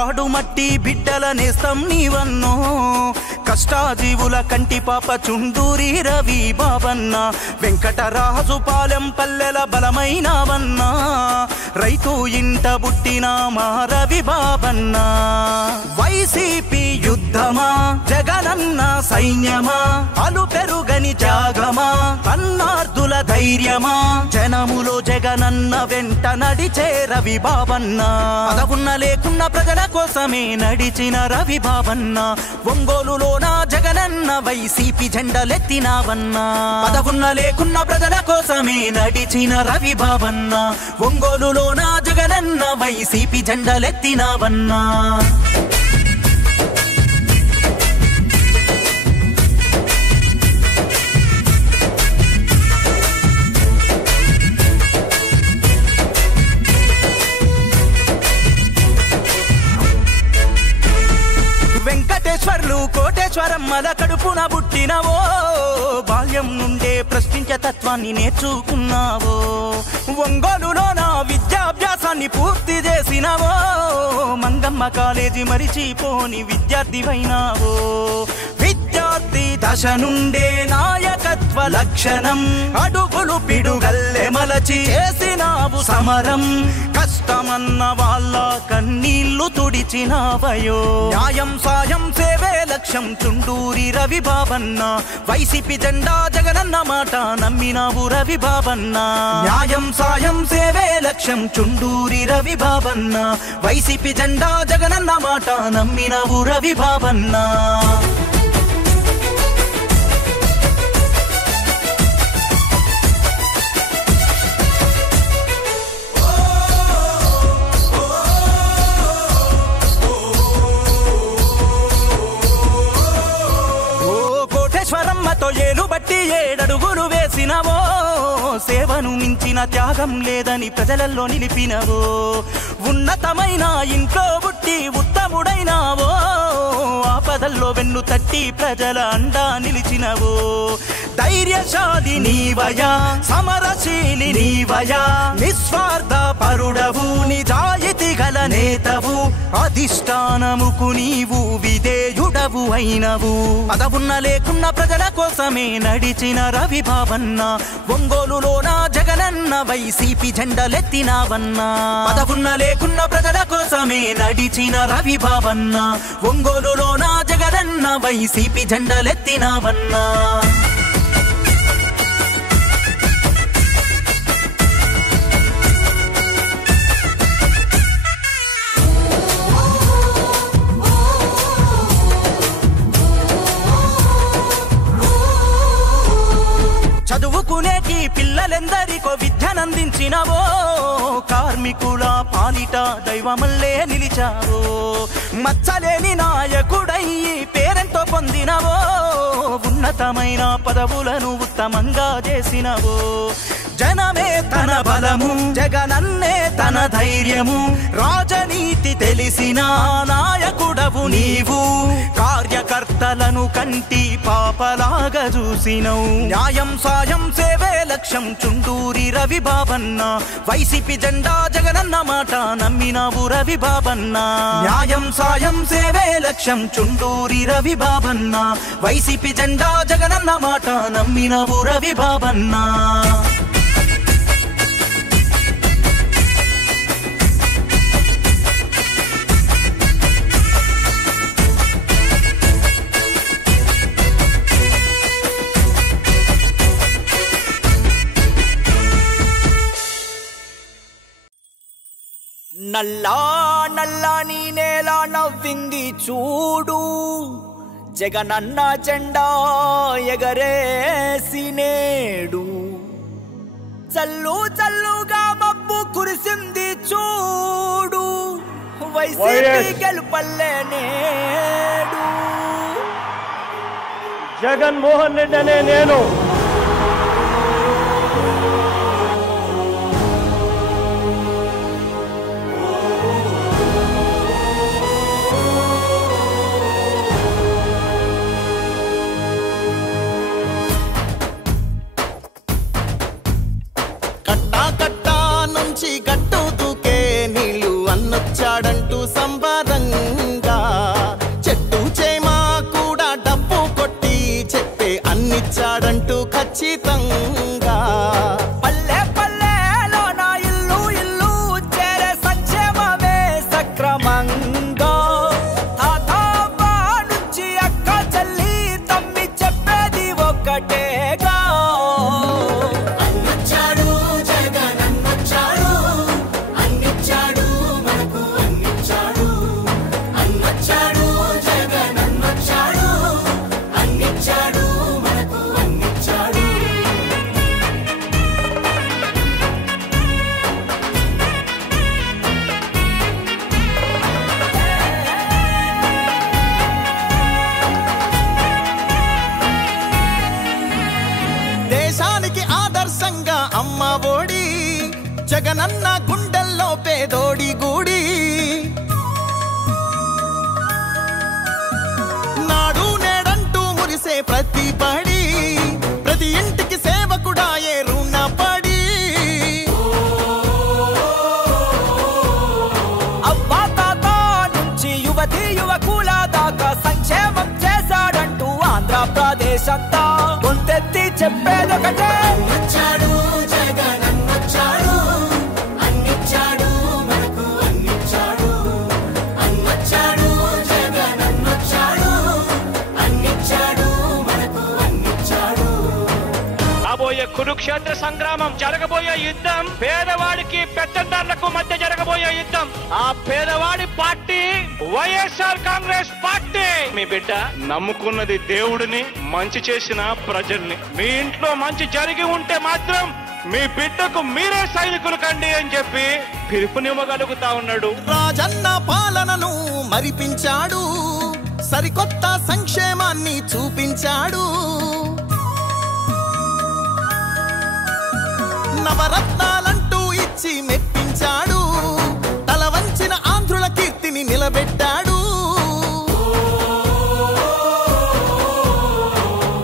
కాడు మట్టి బిడ్డల నేస్తం నీవన్నో కష్టాజీవుల కంటి పాప చుండూరి రవి బాబన్న వెంకటరాజు పాలెం పల్లెల బలమైనవన్నా రైతు ఇంట బుట్టిన మా రవి బాబన్న వైసీపీ యుద్ధమా జగనన్న సైన్యమా అలు పెరుగని త్యాగమా అన్నార్థుల ధైర్యమా జనములో జగనన్న వెంట నడిచే రవి బాబన్న పదవున్న లేకున్న ప్రజల కోసమే నడిచిన రవి బాబన్న ఒంగోలులోన జగనన్న వైసీపీ జెండలెత్తినావన్నా పదవున్న లేకున్న ప్రజల కోసమే నడిచిన రవి బాబన్న ఒంగోలులోన జగనన్న వైసీపీ జెండలెత్తినావన్నా వెంకటేశ్వర్లు కోటేశ్వరమ్మల కడుపున పుట్టినవో బాల్యం నుండే ప్రశ్నించే తత్వాన్ని నేర్చుకున్నావో ఒంగోలులో నా విద్యాభ్యాసాన్ని పూర్తి చేసినవో మంగమ్మ కాలేజీ మరిచిపోని విద్యార్థివైనావో విద్యార్థి దశ నుండే నాయకత్వ లక్షణం అడుగులు పిడుగల్లె మలచి చేసినావు సమరం కష్టమన్న వాళ్ళ కన్నీళ్లు తుడిచినావయో న్యాయం సాయం సేవే లక్ష్యం చుండూరి రవి బాబన్న వైసీపీ జెండా జగనన్న మాట నమ్మినావు రవి బాబన్న న్యాయం సాయం సేవే లక్ష్యం చుండూరి రవి బాబన్న వైసీపీ జెండా జగనన్న మాట నమ్మినావు రవి బాబన్న కోటేశ్వరమ్మతో ఏలు బట్టి 7 అడుగులు వేసినవో సేవను మించిన త్యాగం లేదని ప్రజలలో నిలిపినవో ఉన్నతమైన ఇంట్లో పుట్టి ఉత్తముడైనావో ఆపదల్లో వెన్ను తట్టి ప్రజల అండా నిలిచినవో ధైర్యశాలి నీవయా సమరశీలి నీవయా నిస్వార్థ పరుడవు నిజాయితీ గల నేతవు అధిష్టానముకు నీవు విధేయుడవు అయినవు పదవున్న లేకున్న ప్రజల కోసమే నడిచిన రవి బాబన్న ఒంగోలులోన జగనన్న వైసీపీ జెండలెత్తినావన్నా పదవున్న లేకున్న ప్రజల కోసమే నడిచిన రవి బాబన్న ఒంగోలులోన జగనన్న వైసీపీ జెండలెత్తినావన్నా చదువుకునేటి పిల్లలెందరికో విద్యనందించినవో కార్మికుల పాలిట దైవమల్లే నిలిచావో మచ్చలేని నాయకుడయ్యి పేరెంతో పొందినవో ఉన్నతమైన పదవులను ఉత్తమంగా చేసినవో జనమే తన బలము జగనన్నే తన ధైర్యము రాజనీతి తెలిసిన నాయకుడవు నీవు కార్యకర్తలను కంటి పాపలాగా చూసినవు న్యాయం సాయం సేవే లక్ష్యం చుండూరి రవి బాబన్న వైసీపీ జెండా జగనన్న మాట నమ్మినావు రవి బాబన్న న్యాయం సాయం సేవే లక్ష్యం చుండూరి రవి బాబన్న వైసీపీ జెండా జగనన్న మాట నమ్మినావు రవి బాబన్న నల్లా నల్లాని నేల నవ్వింది చూడు జగనన్న జెండా ఎగరేసి నేడు చల్లు చల్లుగా మబ్బు కురిసింది చూడు వైసీపీ గెలుపల్లే నేడు జగన్మోహన్ రెడ్డి అనే నేను గట్టు దూకే నీళ్ళు అన్నొచ్చాడంటూ సంబరంగా చెప్పే అన్నిచ్చాడంటూ ఖచ్చితంగా పల్లె పల్లెలో నా ఇల్లు ఇల్లు చేరే సంక్షేమమే సక్రమంగా తాతవ్వ నుంచి అక్క చెల్లి తమ్మి చెప్పేది ఒక్కటేగా అన్నచ్చాడు జగన్ అన్నచ్చాడు అన్నిచ్చాడు మనకు అన్నిచ్చాడు అన్నచ్చాడు జగన్ అన్నచ్చాడు అన్నిచ్చాడు మనకు అన్నిచ్చాడు దేశానికి ఆదర్శంగా అమ్మ ఒడి జగనన్న గుండెల్లో పేదోడి గుడి నాడు నేడంటూ మురిసే ప్రతి పడి ప్రతి ఇంటికి సేవకుడాయే రుణపడి అవ్వా తాత నుంచి యువతి యువకుల దాకా సంక్షేమం చేశాడంటూ ఆంధ్రప్రదేశ్ అంతా గొంతెత్తి చెప్పేదొకటే అన్నచ్చాడు జగన్ అన్నచ్చాడు అన్నిచ్చాడు మనకు అన్నిచ్చాడు అన్నచ్చాడు జగన్ అన్నచ్చాడు అన్నిచ్చాడు మనకు అన్నిచ్చాడు రాబోయే కురుక్షేత్ర సంగ్రామం, జరగబోయే యుద్ధం పేదవాడికి పెత్తందారులకు మధ్య జరగబోయే యుద్ధం. ఆ పేదవాడి పార్టీ వైఎస్ఆర్ కాంగ్రెస్ పార్టీ. మీ బిడ్డ నమ్ముకున్నది దేవుడిని, మంచి చేసిన ప్రజల్ని. మీ ఇంట్లో మంచి జరిగి ఉంటే మాత్రం మీ బిడ్డకు మీరే సైనికులు కండి అని చెప్పి పిలుపునివ్వగలుగుతా ఉన్నాడు. రాజన్న పాలనను మరిపించాడు, సరికొత్త సంక్షేమాన్ని చూపించాడు. నవరత్నాలంటూ ఇచ్చి మెప్పించాడు, తల వంచిన ఆంధ్రుల కీర్తిని నిలబెట్టాడు.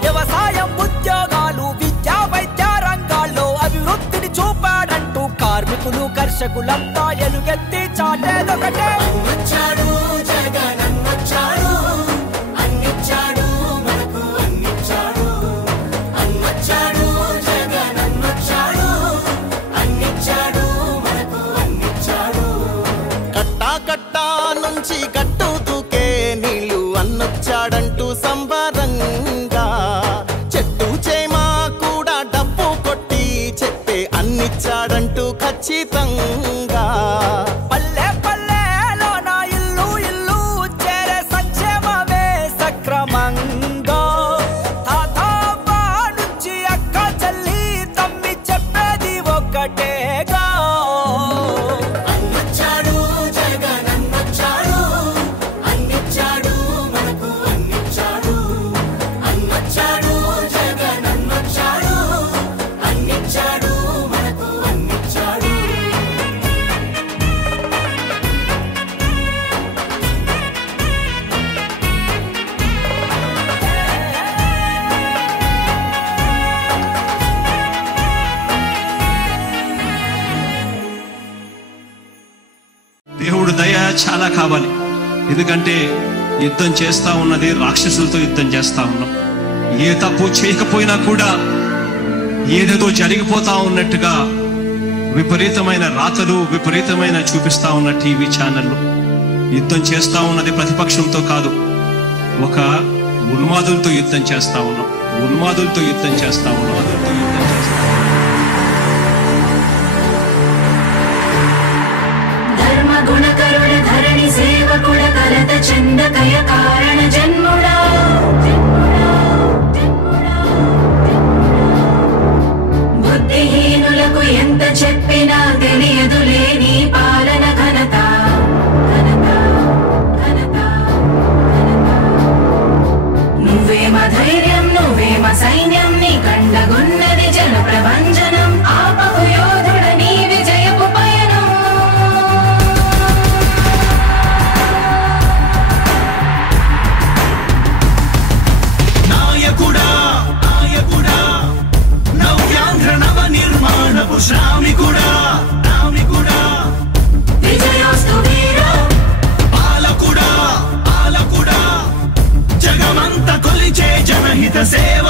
వ్యవసాయం, ఉద్యోగాలు, విద్యా వైద్య రంగాల్లో అభివృద్ధిని చూపాడంటూ కార్మికులు కర్షకులంతా ఎలుగెత్తి చాటేదొకటే అన్నచ్చాడు జగన్ అన్నచ్చాడు అన్నిచ్చాడు మనకు అన్నిచ్చాడు అన్నచ్చాడు జగన్ అన్నచ్చాడు అన్నిచ్చాడు మనకు అన్నిచ్చాడు. కట్టా కట్టా నుంచి గట్టు దూకే నీళ్లు అన్నొచ్చాడంటూ సంబరంగా చెట్టు చేమా కూడా డబ్బు కొట్టి చెప్పే అన్నిచ్చాడంటూ ఖచ్చితంగా పల్లె పల్లెలో నా ఇల్లు ఇల్లు చేరే సంక్షేమమే సక్రమంగా తాతవ్వ నుంచి అక్క చెల్లి తమ్మి చెప్పేది ఒక్కటేగా అన్నచ్చాడు జగన్ అన్నచ్చాడు అన్నిచ్చాడు మనకు అన్నిచ్చాడు అన్నచ్చాడు జగన్ అన్నచ్చాడు అన్నిచ్చాడు మనకు అన్నిచ్చాడు. దేవుడు దయ చాలా కావాలి. ఎందుకంటే యుద్ధం చేస్తా ఉన్నది రాక్షసులతో యుద్ధం చేస్తా ఉన్నాం. ఏ తప్పు చేయకపోయినా కూడా ఏదేదో జరిగిపోతా ఉన్నట్టుగా విపరీతమైన రాతలు, విపరీతమైన చూపిస్తా ఉన్న టీవీ ఛానళ్ళు. యుద్ధం చేస్తా ఉన్నది ప్రతిపక్షంతో కాదు, ఒక ఉన్మాదులతో యుద్ధం చేస్తా ఉన్నాం. ఉన్మాదులతో యుద్ధం చేస్తా ఉన్నాం. ధర్మ గుణకరుణ ధరణి సేవకుడ కలత చందకయ కారణ జన్ముడా బుద్ధిహీనులకు ఎంత చెప్పినా తెలియదులే నీ పాలన ఘనత ఘనత ఘనత నువ్వేమ ధైర్యం నువ్వేమ సైన్యం నీ కండగున్నది జన ప్రభంజనం ఆపకు యోధుడ నీ విజయపు పయనం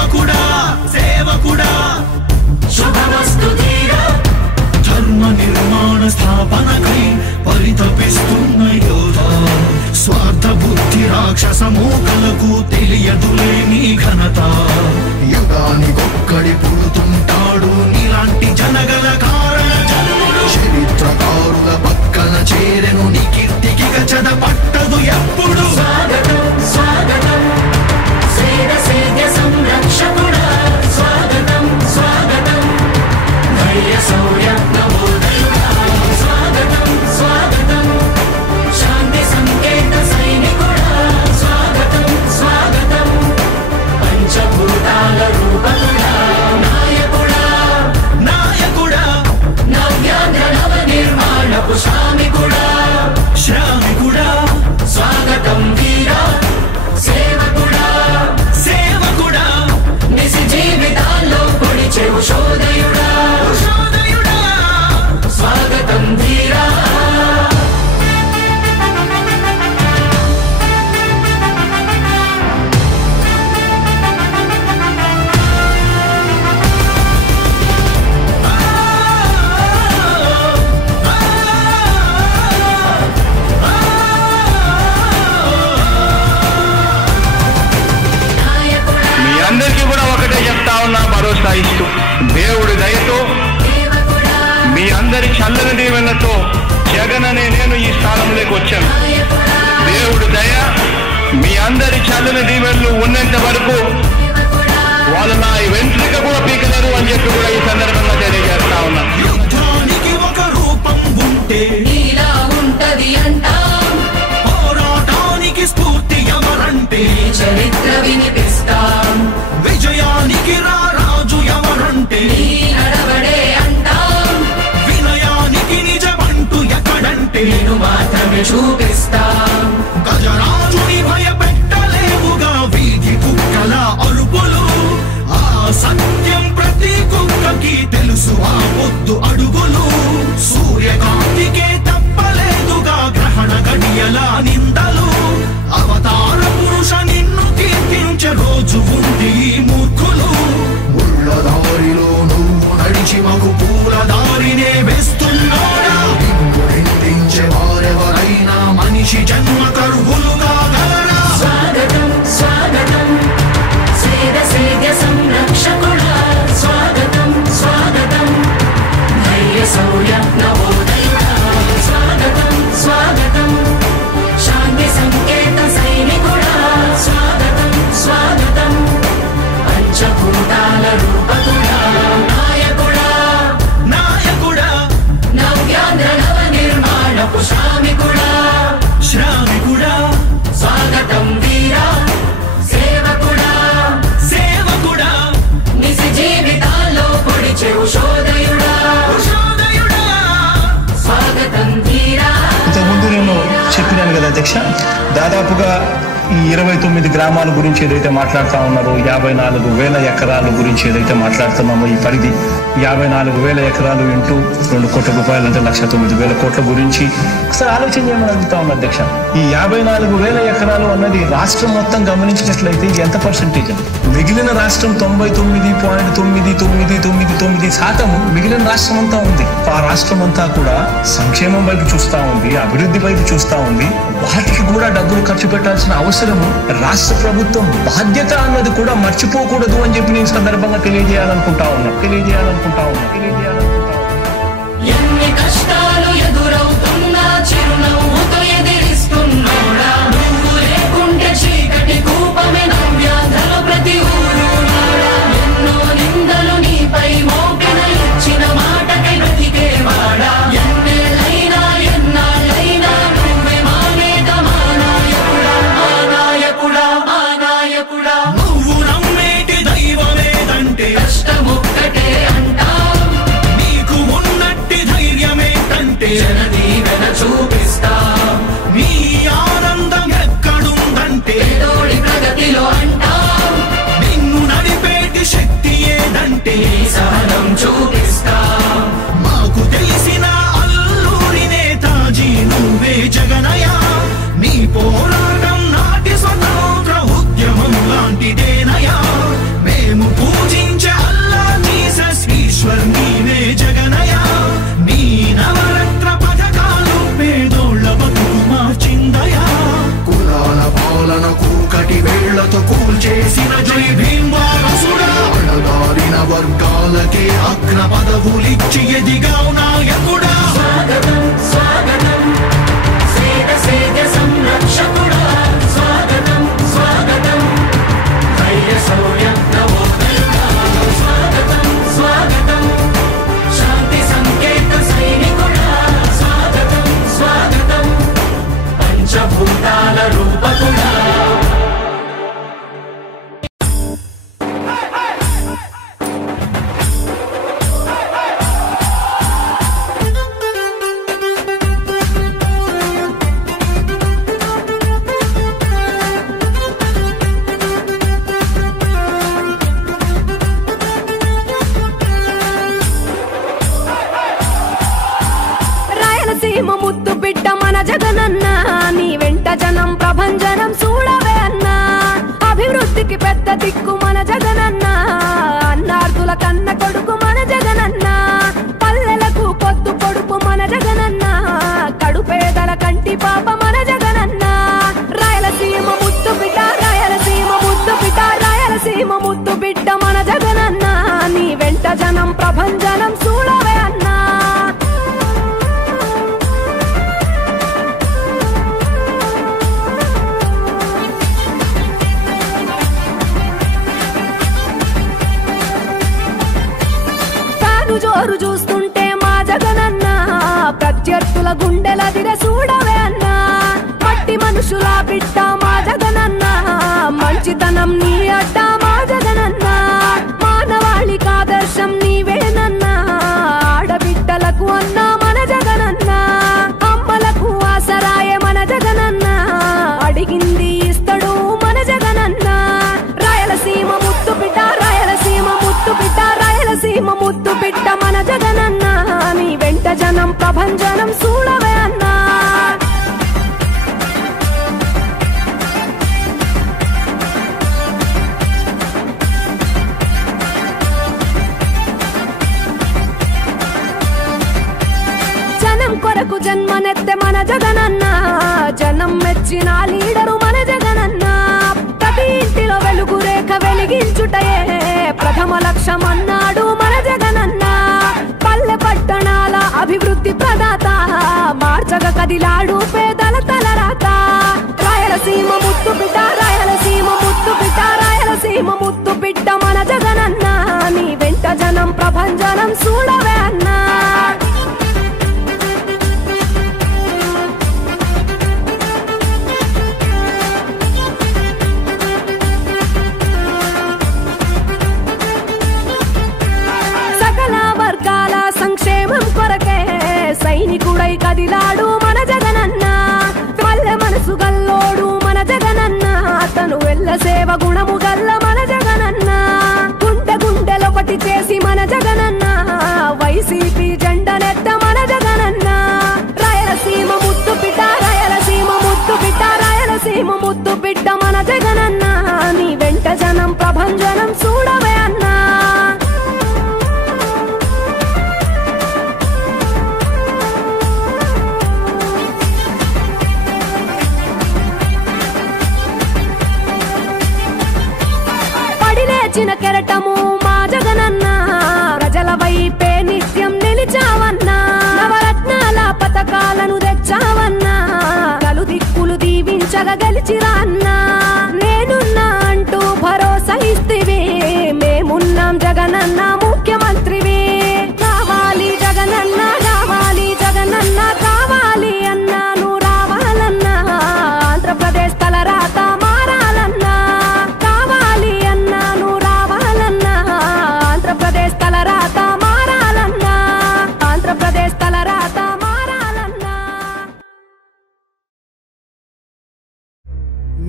సేవకుడా సేవకుడా శుభమస్తు ధీరా ధర్మ నిర్మాణ స్థాపనకై పరితపిస్తున్న యోధా స్వార్థ బుద్ధి రాక్షస మూకలకు తెలియదులే నీ ఘనత యుగానికొక్కడి పుడుతుంటాడు నీలాంటి జనగల కారణ జన్ముడు చరిత్రకారుల పక్కన చేరెను నీ కీర్తికి గచద పట్టదు ఎప్పుడు స్వాగతం స్వాగతం సేద సేద్య సంరక్షకుడా స్వాగతం స్వాగతం ధైర్య శౌర్య నవోదయుడా స్వాగతం స్వాగతం శాంతి సంకేత సైనికుడా స్వాగతం స్వాగతం పంచభూతాల రూపకుడా నాయకుడా నాయకుడా నవ్యాంధ్ర నవ నిర్మాణపు శ్రామికుడా శ్రామికుడా స్వాగతం వీరా సేవకుడా సేవకుడా నిజ జీవితాల్లో పొడిచెవు శోదయుడా శోదయుడా స్వాగతం ధీరా మీ అందరికీ కూడా ఒకటే చెప్తా ఉన్నా, భరోసా ఇస్తూ దేవుడి దయతో మీ అందరి చల్లని దీవెనతో జగన్ అనే నేను ఈ స్థానంలోకి వచ్చాను. దేవుడి దయ మీ అందరి చల్లని దీవెనలు ఉన్నంత వరకు వాళ్ళు నా వెంట్రుక కూడా పీకలేరు అని చెప్పి కూడా ఈ సందర్భంగా తెలియజేస్తా ఉన్నా. యుద్ధానికి ఒక రూపం ఉంటే నీలా ఉంటది అంటాం పోరాటానికి స్ఫూర్తి ఎవరంటే చరిత్ర వినిపిస్తాం విజయానికి రారాజు ఎవరంటే నీ నడవడే అంటాం వినయానికి నిజమంటూ ఎక్కడంటే నేను మాత్రమే చూపిస్తాం గజరాజుని భయపెట్టలేవుగా వీధి కుక్కల అరుపులు ఆ సత్యం ప్రతి కుక్కకి తెలుసు ఆ పొద్దు అడుగులు సూర్యకాంతికే తప్పలేదుగా గ్రహణ గడియల నిందలు అవతార పురుష నిన్ను కీర్తించే రోజు ఉంది ఈ మూర్ఖులు ముళ్ళ దారిలో నువ్వు నడిచి మగు పూల దారినే వేస్తున్నాడా నిన్ను నిందించే వారెవరైనా మనిషి జన్మ కరువులుగా గలరా స్వాగతం స్వాగతం సేద సేద్య సంరక్షకుడా స్వాగతం స్వాగతం ధైర్య శౌర్య నవోదయుడా స్వాగతం స్వాగతం శాంతి సంకేత సైనికుడా స్వాగతం స్వాగతం పంచభూతాల రూపకుడా నాయకుడా నాయకుడా నవ్యాంధ్ర నవ నిర్మాణపు శ్రామికుడా శ్రామికుడా స్వాగతం వీరా సేవకుడా సేవకుడా నిజ జీవితాల్లో పొడిచెవు శోదయుడా శోదయుడా స్వాగతం ధీరా ఇంతకుముందు నేను చెప్పినాను కదా అధ్యక్ష, దాదాపుగా ఈ 29 గ్రామాల గురించి ఏదైతే మాట్లాడుతూ ఉన్నారో 54,000 ఎకరాల గురించి ఏదైతే మాట్లాడుతున్నామో ఈ పరిధి 54,000 ఎకరాలు ఇంటూ 2 కోట్ల రూపాయలు అంటే 1,09,000 కోట్ల గురించి ఒకసారి ఆలోచన చేయమని అడుగుతా ఉన్నా అధ్యక్ష. ఈ 54,000 ఎకరాలు అన్నది రాష్ట్రం మొత్తం గమనించినట్లయితే ఇది ఎంత పర్సెంటేజ్? మిగిలిన రాష్ట్రం 99.9999% మిగిలిన రాష్ట్రం అంతా ఉంది. ఆ రాష్ట్రం అంతా కూడా సంక్షేమం వైపు చూస్తా ఉంది, అభివృద్ధి వైపు చూస్తా ఉంది. వాటికి కూడా డబ్బులు ఖర్చు పెట్టాల్సిన అవసరము రాష్ట్ర ప్రభుత్వం బాధ్యత అన్నది కూడా మర్చిపోకూడదు అని చెప్పి నేను సందర్భంగా తెలియజేయాలనుకుంటా ఉన్నా. ఎన్ని కష్టాలు ఎదురవుతున్నా చిరునవ్వుతో ఎదిరిస్తున్నోడా నువ్వు లేకుంటే చీకటి కూపమే నవ్యాంధ్రలో ప్రతి ఊరు నాడా ఎన్నో నిందలు నీపై మోపిన ఇచ్చిన మాటకై బ్రతికేవాడా ఎన్నేళ్ళైనా ఎన్నాళ్ళైనా నువ్వే మా నేత మా నాయకుడా మా నాయకుడా మా నాయకుడా నువ్వు నమ్మేటి దైవమేదంటే కష్టమొక్కటే అంటాం నీ వాళ్ళకే అగ్ర పదవులిచ్చి ఎదిగావు నాయకుడా. స్వాగతం స్వాగతం సేద సేద సంరక్షకుడా. స్వాగతం స్వాగతం ధైర్య శౌర్య నవోదయుడా. స్వాగతం స్వాగతం శాంతి సంకేత సైనికుడా. స్వాగతం స్వాగతం పంచభూతాల రూపకుడా. రాయలసీమ ముద్దు బిడ్డ మన జగనన్న, నీ వెంట జనం ప్రభంజనం చూడవే అన్నా. అభివృద్ధికి పెద్ద దిక్కు మన జగనన్న, అన్నార్థుల కన్న కొడుకు మన జగనన్న. పల్లెలకు పొద్దు పొడుపు మన జగనన్న, కడుపేదల కంటి పాప మన జగనన్న. రాయలసీమ ముద్దు బిడ్డ, రాయలసీమ ముద్దు బిడ్డ, రాయలసీమ ముద్దు బిడ్డ మన జగనన్న, నీ వెంట జనం ప్రభంజనం చూడవే అన్నా. జోరు చూస్తుంటే మా జగనన్న, ప్రత్యర్థుల గుండెల దిర చూడవే అన్నా. మట్టి మనుషుల బిడ్డ మా జగనన్న, మంచితనం నీ అడ్డ మా జగనన్న. మానవాళికి ఆదర్శం నీవేనన్నా, ఆడబిడ్డలకు అన్న మన జగనన్న. అమ్మలకు ఆసరాయ మన జగనన్న, అడిగింది ఇస్తడు మన జగనన్న. రాయలసీమ ముద్దు బిడ్డ, రాయలసీమ ముద్దు బిడ్డ, రాయలసీమ ముద్దు బిడ్డ మన జగనన్న, నీ వెంట జనం ప్రభంజనం చూడవే అన్నా. జనం కొరకు జన్మనెత్తే మన జగనన్న, జనం మెచ్చిన లీడరు మన జగనన్న. ప్రతి ఇంటిలో వెలుగు రేఖ వెలిగించుటయే ప్రథమ లక్ష్యం అన్నాడు మన జగనన్న. పల్లె పట్టణాల అభివృద్ధి ప్రదాత, మార్చగ కదిలాడు పేదల తలరాత. రాయలసీమ ముద్దు బిడ్డ, రాయలసీమ ముద్దు బిడ్డ, రాయలసీమ ముద్దు బిడ్డ మన జగనన్న, నీ వెంట జనం ప్రభంజనం చూడవే అన్నా. సంక్షేమం కొరకే సైనికుడై కదిలాడు మన జగనన్న. పల్లె మనసు గల్లోడు మన జగనన్న, అతను వెళ్ళ సేవ గుణము గల్ల మన జగనన్న. గుండె గుండెలొకటి చేసి మన జగనన్న, వైసీపీ జెండనెత్త మన జగనన్న. రాయలసీమ ముద్దు బిడ్డ, రాయలసీమ ముద్దు బిడ్డ, రాయలసీమ ముద్దు బిడ్డ మన జగనన్న, నీ వెంట జనం ప్రభంజనం చూడవే అన్నా. పడిలేచిన కెరటము మా జగనన్న, ప్రజల వైపే నిత్యం నిలిచావన్నా. నవరత్నాల పథకాలను తెచ్చావన్నా, కలు దిక్కులు దీవించగా గెలిచిరా అన్నా. నేనున్నా అంటూ భరోసా ఇస్తివి, మేమున్నాం జగనన్న ముఖ్యమంత్రివి. కావాలి జగనన్న, కావాలి జగనన్న, కావాలి అన్నా నువ్వు రావాలన్నా. ఆంధ్రప్రదేశ్ తలరాత మారాలన్నా, కావాలి అన్నా నువ్వు రావాలన్నా. ఆంధ్రప్రదేశ్ తలరాత మారాలన్నా, ఆంధ్రప్రదేశ్ తలరాత మారాలన్నా.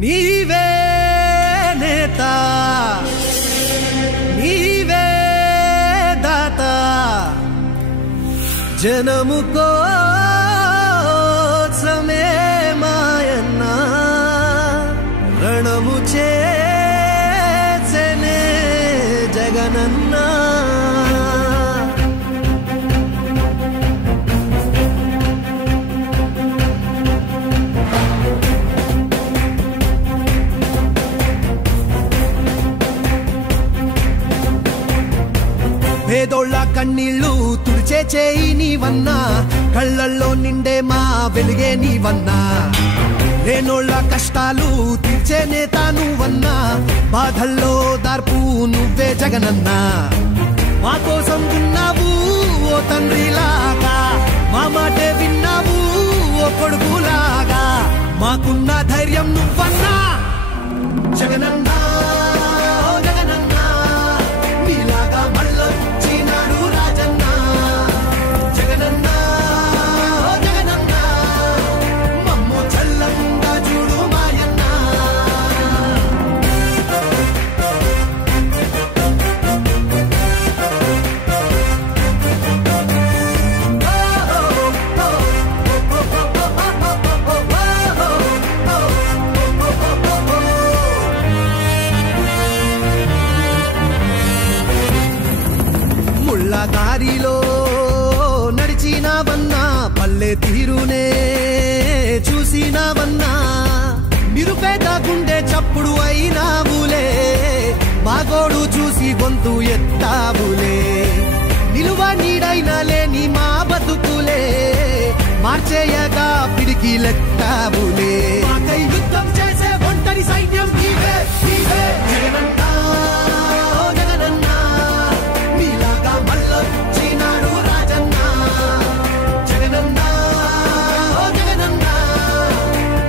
నీవే నేత, నీవే దాత, జనము కోసమే మాయన్న రణము చేసెనే జగనన్న. పేదోళ్ళ కన్నీళ్ళు తుడిచే చేయి నీవన్నా, కళ్ళల్లో నిండే మా వెలుగే నీవన్నా. లేనోళ్ళ కష్టాలు తీర్చే నేత నువ్వన్నా, బాధల్లో దార్పు నువ్వే జగనన్నా. మా కోసం ఉన్నావు ఓ తండ్రిలాగా, మా మాటే విన్నావు ఓ కొడుకులాగా. మాకున్న ధైర్యం నువ్వన్నా జగనన్నా. జగనన్నా నీలాగా మళ్ళొచ్చినాడు రాజన్నా. జగనన్నా జగనన్నా మమ్ము చల్లంగా చూడు మాయన్నా. ముళ్ళ దారిలో నడిచినావన్నా, పల్లె తీరునే చూసినావన్నా. నిరుపేద గుండె చప్పుడు అయినావులే, మాగోడు చూసి గొంతు ఎత్తావులే. నిలువ నీడైన లేని మా బతుకులే, మార్చేయగా పిడికి లెక్కావులే. మాకై యుద్ధం చేసే ఒంటరి సైన్యం నీవే నీవే జగనన్నా. జగనన్నా నీలాగా మళ్ళొచ్చినాడు రాజన్నా. జగనన్నా జగనన్నా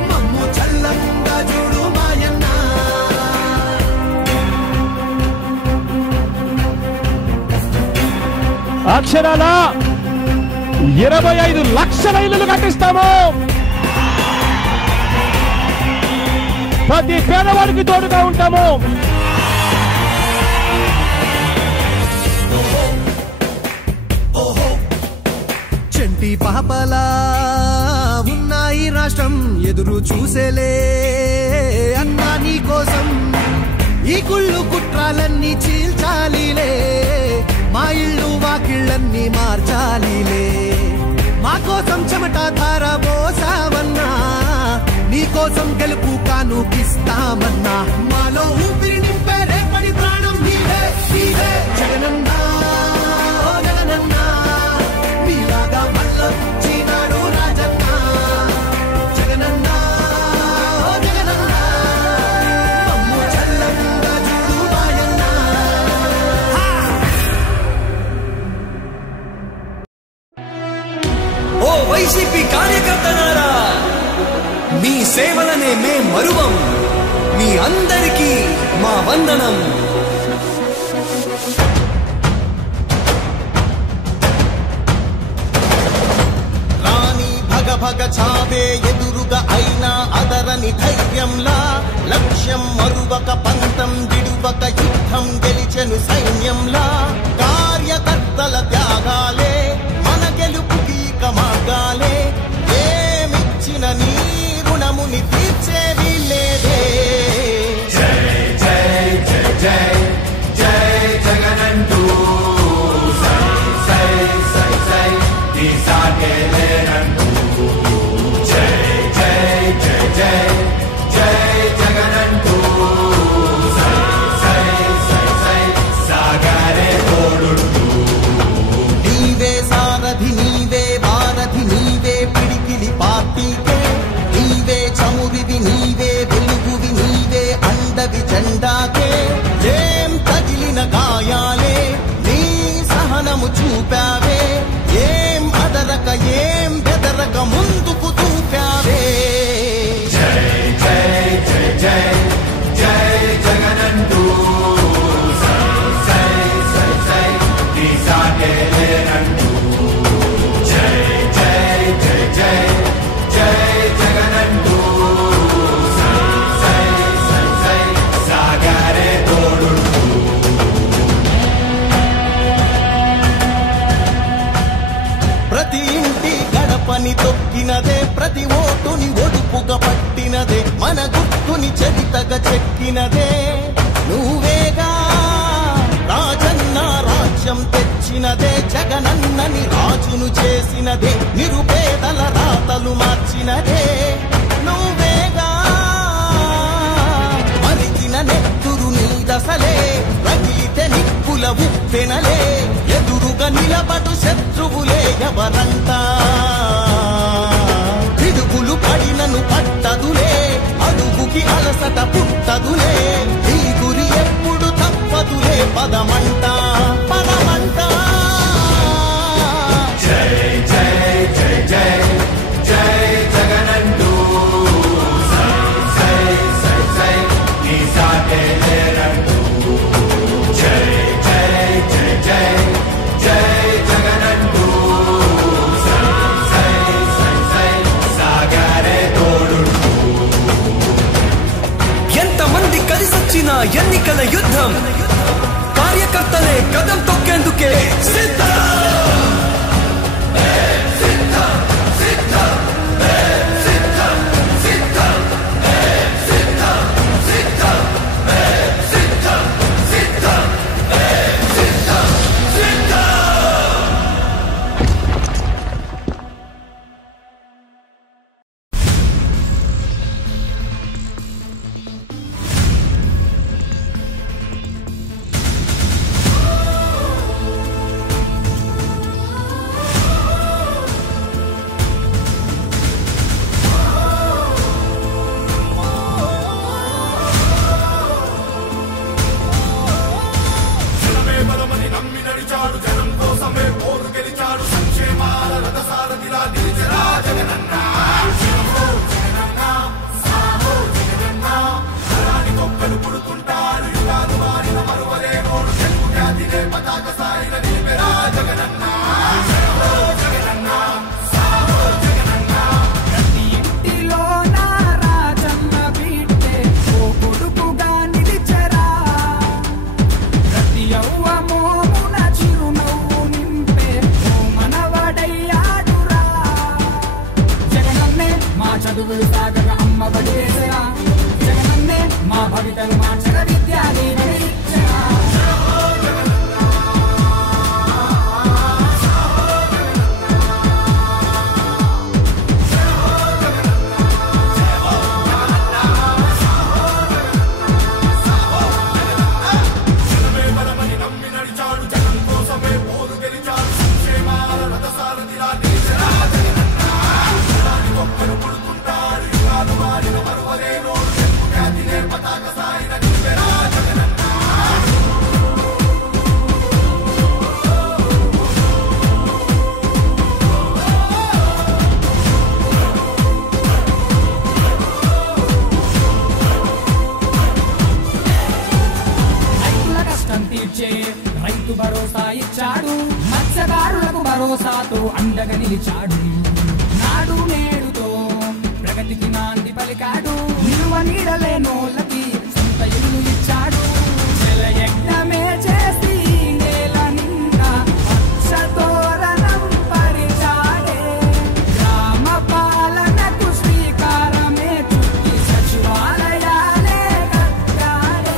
మమ్ము చల్లంగా చూడు మాయన్నా. అక్షరాల 25 లక్షల ఇల్లులు కట్టిస్తాము. ప్రతి పేదవాడికి తోడుగా ఉంటాము. చంటి పాపలా ఉన్నాయి రాష్ట్రం, ఎదురు చూసేలే అన్నా నీ కోసం. ఈ కుళ్ళు కుట్రాలన్నీ చీల్చాలిలే, మా ఇళ్ళు వాకిళ్ళన్నీ మార్చాలిలే. మా కోసం చెమట ధార పోసావన్నా, నీ కోసం గెలుపు కానుకిస్తామన్నా. మాలో ఊపిరి నింపే రేపటి ప్రాణం నీవే నీవే జగనన్నా. జగనన్నా నీలాగా మళ్ళొచ్చినాడు రాజన్నా. జగనన్నా జగనన్నా మమ్ము చల్లంగా చూడు మాయన్నా. ఓ వైసీపీ కార్యకర్తలారా, మీ సేవలనే మే మరువం. మీ అందరికీ మా వందనం. రాణి భగ భగ చావే ఎదురుగా అయినా అదరని ధైర్యంలా, లక్ష్యం మరువక పంతం విడువక యుద్ధం గెలిచెను సైన్యంలా. కార్యకర్తల త్యాగాలే మన గెలుపుకి మార్గాలే, ఏమిచ్చిన నీ రుణముని తీర్చేది లేదే. జై జై జై జై జై జగనంటూ సై సై సై సై తీసాగే లేనంటూ. జై జై జై జై జై జగనంటూ సై సై సై సై సాగరే తోడుంటూ. నీవే సారథి నీవే వారధి నీవే పిడికిలి పార్టీకే. నీవే చమురివి నీవే వెలుగువి నీవే అండవి జెండాకే. ఏం తగిలిన గాయాలే నీ సహనము చూపావే, ఏం అదరక ఏం బెదరక ముందుకు చూపావే. జై జై జై జై జై జగనంటూ సై సై సై సై తీసాగే లేనంటూ. జై జై జై జై జై జగనంటూ సై సై సై సై సాగరే తోడుంటూ. ప్రతి ఇంటి గడపని తొక్కినదే, ప్రతి ఓటుని ఒడుపుగా పట్టినదే, మన గుర్తుని చరితగా చెక్కినదే నువ్వేగా. రాజన్న రాజ్యం తెచ్చినదే, జగనన్నని రాజును చేసినదే, నిరుపేదల రాతలు మార్చినదే నువ్వేగా. మరిగిన నెత్తురు నీ దశలే, రగిలితే నిప్పుల ఉప్పెనలే, అడ్డుగా నిలబడు శత్రువులే ఎవరంట పిడుగులు పడినను పట్టదులే అడుగుకి అలసట పుట్టదులే ఈ గురి ఎప్పుడు తప్పదులే పదమంట పదమంట జై జై జై జై జై జగనంటూ సై సై సై సై నీ సాటే లేరంటూ జై జై జై జై జై జగనంటూ సై సై సై సై సాగరే తోడుంటూ ఎంతమంది కలిసొచ్చిన ఎన్నికల యుద్ధం కార్యకర్తలే కదం తొక్కేందుకే సిద్ధం రైతు భరోసా ఇచ్చాడు మత్స్యకారులకు భరోసాతో అండగా నిలిచాడు నాడు నేడుతో ప్రగతికి నాంది పలికాడు నిలువ నీడలేనోళ్ళకి సొంత ఇల్లు ఇచ్చాడు యజ్ఞమే చేసి నేల నిండా పచ్చతోరణం పరిచాడే గ్రామ పాలనకు శ్రీకారమే చుట్టి సచివాలయాలే కట్టాడే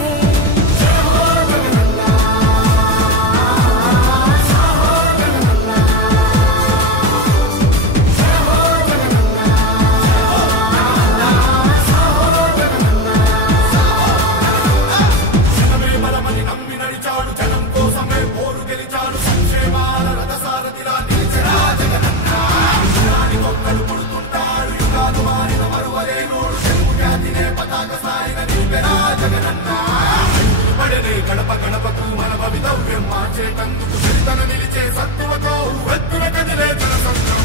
గడప గడపకు మన భవితవ్యం మార్చేటందుకు చరితన నిలిచే సత్తువతో వెత్తున కదిలే జనసంద్రం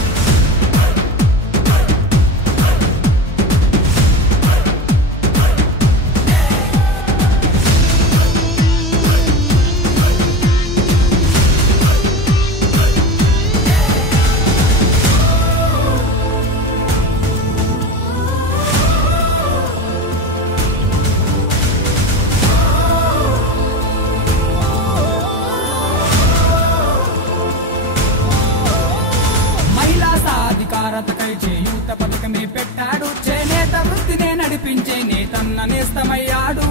చేయూత పథకమే పెట్టాడు చేనేత వృత్తినే నడిపించే నేతన్న నేస్తమయ్యాడు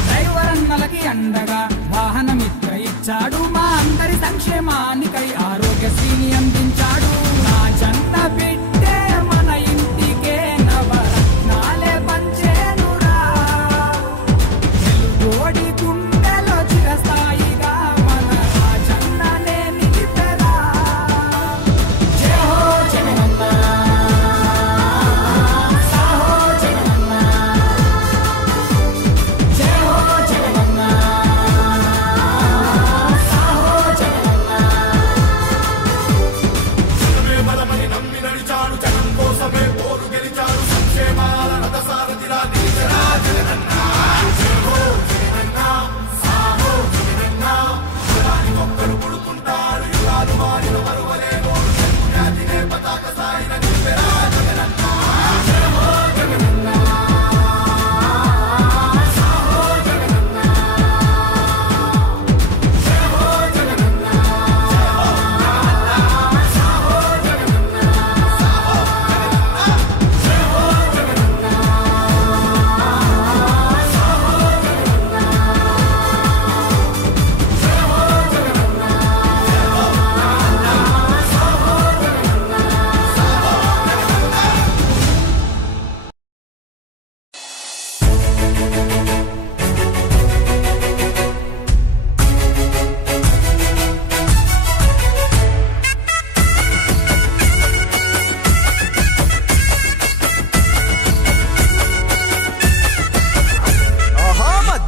డ్రైవర్ అన్నలకి అండగా వాహనమిత్ర ఇచ్చాడు మా అందరి సంక్షేమానికై ఆరోగ్యశ్రీని అందించాడు నా జన్న బిడ్డే మన ఇంటికే నవరత్నాలే పంచేనురా తెలుగోడి గుండెలో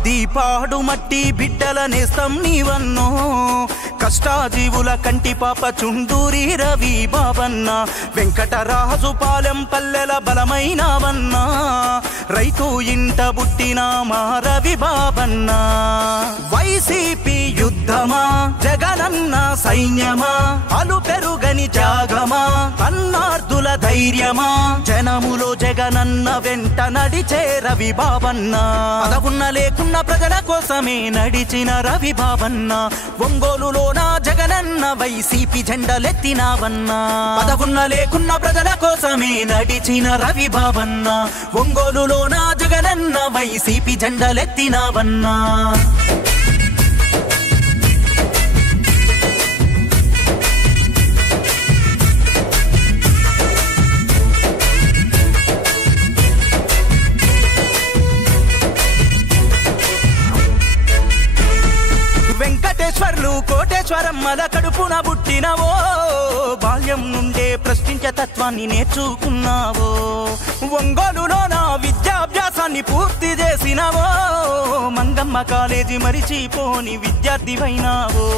దీపాడు మట్టి బిడ్డల నేస్తం నీవన్నో కష్టాజీవుల కంటి పాప చుండూరి రవి బాబన్న వెంకటరాజు పాలెం పల్లెల బలమైనవన్నా రైతు ఇంట బుట్టిన మా రవి బాబన్న వైసీపీ యుద్ధమా జగనన్న సైన్యమా అలు పెరుగని త్యాగమా అన్నార్థుల ధైర్యమా జనములో జగనన్న వెంట నడిచే రవి బాబన్న పదవున్న లేకున్న ప్రజల కోసమే నడిచిన రవి బాబన్న ఒంగోలులోన జగనన్న వైసీపీ జెండలెత్తినావన్నా పదవున్న లేకున్న ప్రజల కోసమే నడిచిన రవి బాబన్న ఒంగోలులోన జగనన్న వైసీపీ జెండలెత్తినావన్నా వెంకటేశ్వర్లు కోటేశ్వరమ్మల కడుపున పుట్టినవో బాల్యం నుండే ప్రశ్నించే తత్వాన్ని నేర్చుకున్నావో ఒంగోలులో నా విద్యాభ్యాసాన్ని పూర్తి చేసినవో మంగమ్మ కాలేజీ మరిచిపోని విద్యార్థివైనావో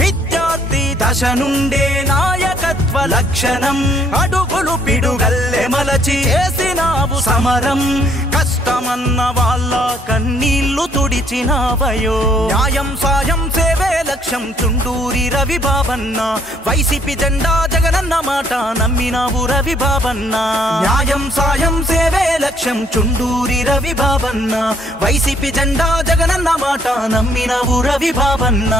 విద్యార్థి దశ నుండే నాయకత్వ లక్షణం అడుగులు పిడుగల్లె మలచి చేసినావు సమరం కష్టమన్న వాళ్ళ కన్నీళ్లు తుడిచినావయో న్యాయం సాయం సేవే లక్ష్యం చుండూరి రవి బాబన్న వైసీపీ జెండా జగనన్న మాట నమ్మినావు రవి బాబన్న న్యాయం సాయం సేవే లక్ష్యం చుండూరి రవి బాబన్న వైసీపీ జెండా జగనన్న మాట నమ్మినావు రవి బాబన్న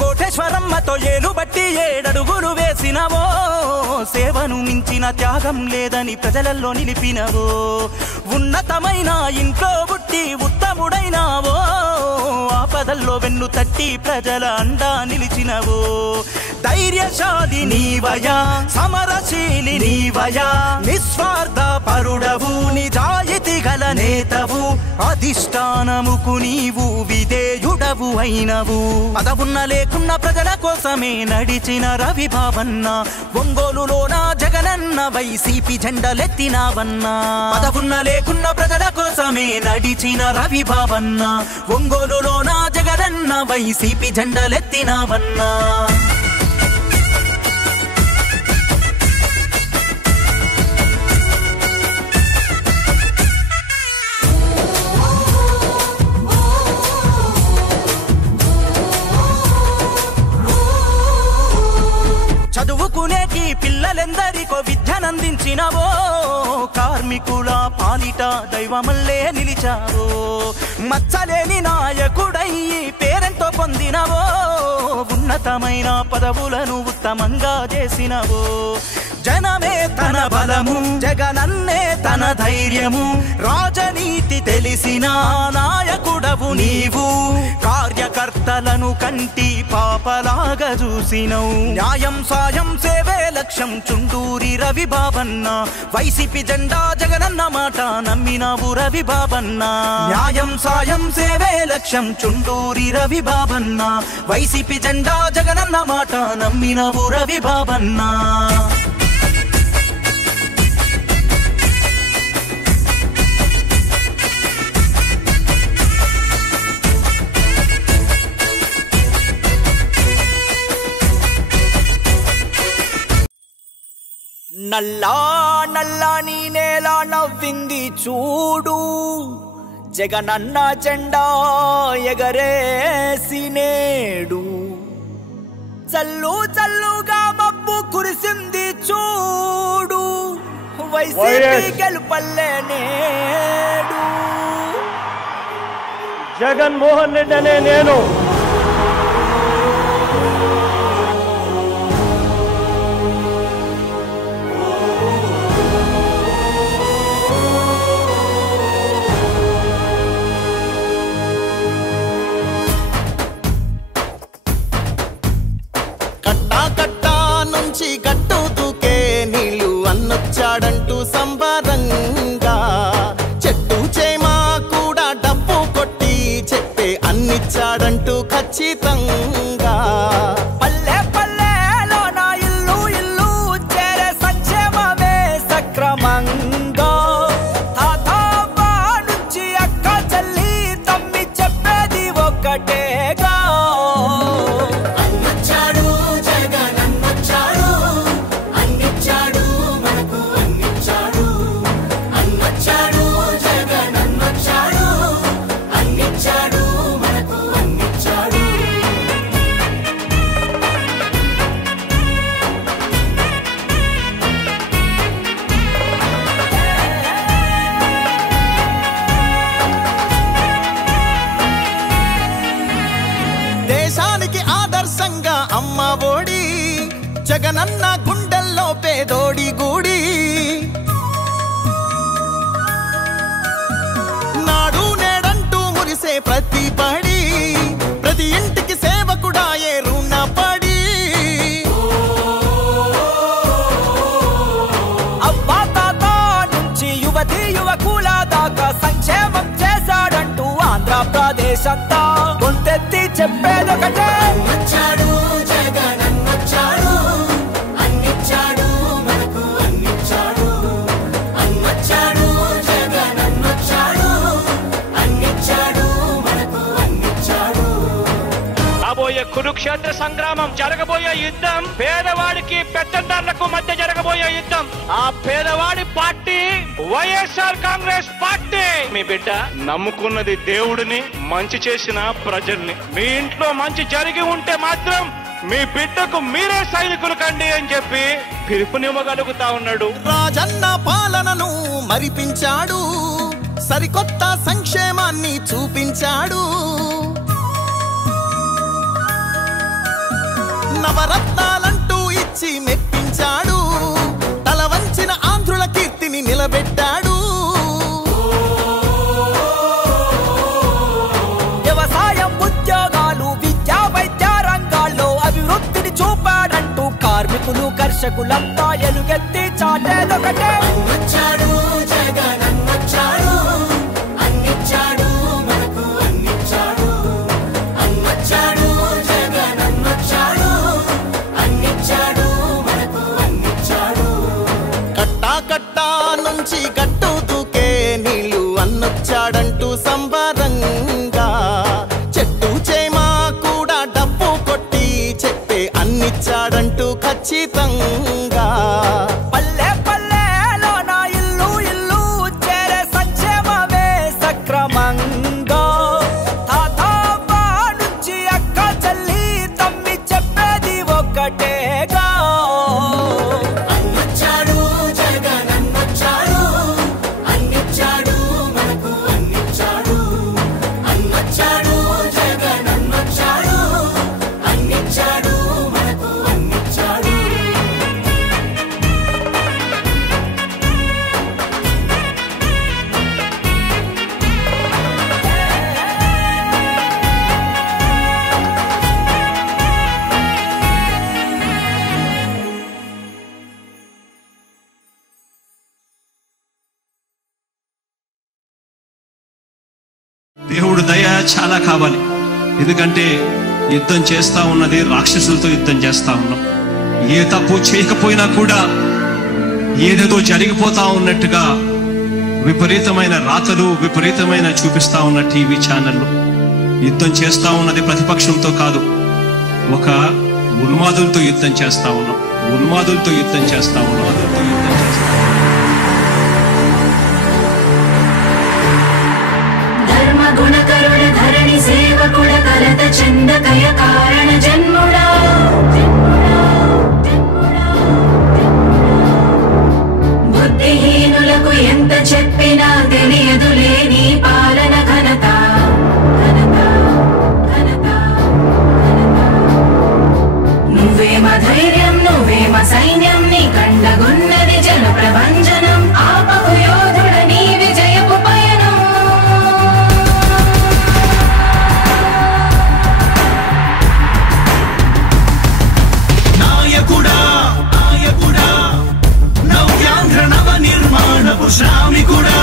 కోటేశ్వరమ్మతో ఏలు బట్టి 7 అడుగులు వేసినవో సేవను మించిన త్యాగం లేదని ప్రజలలో నిలిపినవో ఉన్నతమైన ఇంట్లో పుట్టి ఉత్తముడైనావో ఆపదల్లో వెన్ను తట్టి ప్రజల అండా నిలిచినవో ధైర్యశాలి నీవయా సమరశీలి నీవయా నిస్వార్థ పరుడవు నిజాయితీ గల నేతవు అధిష్టానముకు నీవు విధేయుడవు అయినవు పదవున్న లేకున్న ప్రజల కోసమే నడిచిన రవి బాబన్న ఒంగోలులోన జగనన్న వైసీపీ జెండలెత్తినావన్నా పదవున్న లేకున్న ప్రజల కోసమే నడిచిన రవి బాబన్న ఒంగోలులోన జగనన్న వైసీపీ జెండలెత్తినావన్నా చదువుకునేటి పిల్లలెందరికో విద్యనందించినవో కార్మికుల పాలిట దైవమల్లే నిలిచావో మచ్చలేని నాయకుడయ్యి పేరెంతో పొందినవో ఉన్నతమైన పదవులను ఉత్తమంగా చేసినవో జనమే తన బలము జగనన్నే తన ధైర్యము రాజనీతి తెలిసిన నాయకుడవు నీవు కార్యకర్తలను కంటి పాపలాగా చూసినవు న్యాయం సాయం సేవే లక్ష్యం చుండూరి రవి బాబన్న వైసీపీ జెండా జగనన్న మాట నమ్మినావు రవి బాబన్న న్యాయం సాయం సేవే లక్ష్యం చుండూరి రవి బాబన్న వైసీపీ జెండా జగనన్న మాట నమ్మినావు రవి బాబన్న నల్లా నల్లాని నేల నవ్వింది చూడు జగనన్న జెండా ఎగరేసి నేడు చల్లు చల్లుగా మబ్బు కురిసింది చూడు వైసీపీ గెలుపల్లే నేడు జగన్మోహన్ రెడ్డి అనే నేను గట్టు దూకే నీళ్ళు అన్నొచ్చాడంటూ సంబరంగా చెట్టు చేమా కూడా జగనన్న గుండెల్లో పేదోడి గూడి నాడు నేడంటూ మురిసే ప్రతి పడి ప్రతి ఇంటికి సేవకుడా ఏ రుణపడి అవ్వా తాత నుంచి యువతి యువకుల దాకా సంక్షేమం చేశాడంటూ ఆంధ్రప్రదేశ్ అంతా గొంతెత్తి చెప్పేదొకటే వచ్చాడు జగనన్నొచ్చాడు అన్నిచ్చాడు మనకు అన్నిచ్చాడు అన్నొచ్చాడు జగనన్నొచ్చాడు అన్నిచ్చాడు మనకు అన్నిచ్చాడు రాబోయే కురుక్షేత్ర సంగ్రామం జరగబోయే యుద్ధం పేదవాడికి పెత్తందారులకు మధ్య జరగబోయే యుద్ధం ఆ పేదవాడి పార్టీ వైఎస్ఆర్ కాంగ్రెస్ పార్టీ మీ బిడ్డ నమ్ముకున్నది దేవుడిని మంచి చేసిన ప్రజల్ని మీ ఇంట్లో మంచి జరిగి ఉంటే మాత్రం మీ బిడ్డకు మీరే సైనికులు కండి అని చెప్పి పిలుపునివ్వగలుగుతా ఉన్నాడు రాజన్న పాలనను మరిపించాడు సరికొత్త సంక్షేమాన్ని చూపించాడు నవరత్నాలంటూ ఇచ్చి మెప్పించాడు తల వంచిన ఆంధ్రుల కీర్తిని నిలబెట్టాడు వ్యవసాయం ఉద్యోగాలు విద్యా వైద్య రంగాల్లో అభివృద్ధిని చూపాడంటూ కార్మికులు కర్షకులంతా ఎలుగెత్తి చాటేదొకటే వచ్చాడు జగనన్నొచ్చాడు అన్నిచ్చాడు మనకు అన్నిచ్చాడు అన్నొచ్చాడు జగనన్నొచ్చాడు అన్నిచ్చాడు మనకు అన్నిచ్చాడు కట్టా కట్టా నుంచి కట్టు దూకే నీళ్లు అన్నొచ్చాడంటూ సంబరంగా చెట్టు చేమా కూడా డబ్బు కొట్టి చెప్పే అన్నిచ్చాడంటూ ఖచ్చితంగా పల్లె పల్లెలో నా ఇల్లు ఇల్లు చేరే సంక్షేమమే సక్రమంగా తాతవ్వ నుంచి అక్క చెల్లి తమ్మి చెప్పేది ఒక్కటేగా అన్నొచ్చాడు జగనన్నొచ్చాడు అన్నిచ్చాడు మనకు అన్నిచ్చాడు అన్నొచ్చాడు జగనన్నొచ్చాడు అన్నిచ్చాడు మనకు అన్నిచ్చాడు దేవుడు దయ చాలా కావాలి. ఎందుకంటే యుద్ధం చేస్తా ఉన్నది రాక్షసులతో యుద్ధం చేస్తా ఉన్నాం. ఏ తప్పు చేయకపోయినా కూడా ఏదేదో జరిగిపోతా ఉన్నట్టుగా విపరీతమైన రాతలు విపరీతమైన చూపిస్తా ఉన్న టీవీ ఛానళ్ళు. యుద్ధం చేస్తా ఉన్నది ప్రతిపక్షంతో కాదు, ఒక ఉన్మాదులతో యుద్ధం చేస్తా ఉన్నాం. ఉన్మాదులతో యుద్ధం చేస్తా ఉన్నాం. గుణకరుడ ధరణి సేవకుడ కలత చందకయ కారణ జన్ముడా బుద్ధిహీనులకు ఎంత చెప్పినా తెలియదులే నీ పాలన ఘనత నువ్వేమ ధైర్యం నువ్వేమ సైన్యం నీ కండగున్నది జన ప్రభంజనం ఆపకు యోధుడ నీ విజయపు పయనం నవ్యాంధ్ర నవ నిర్మాణపు శ్రామికుడా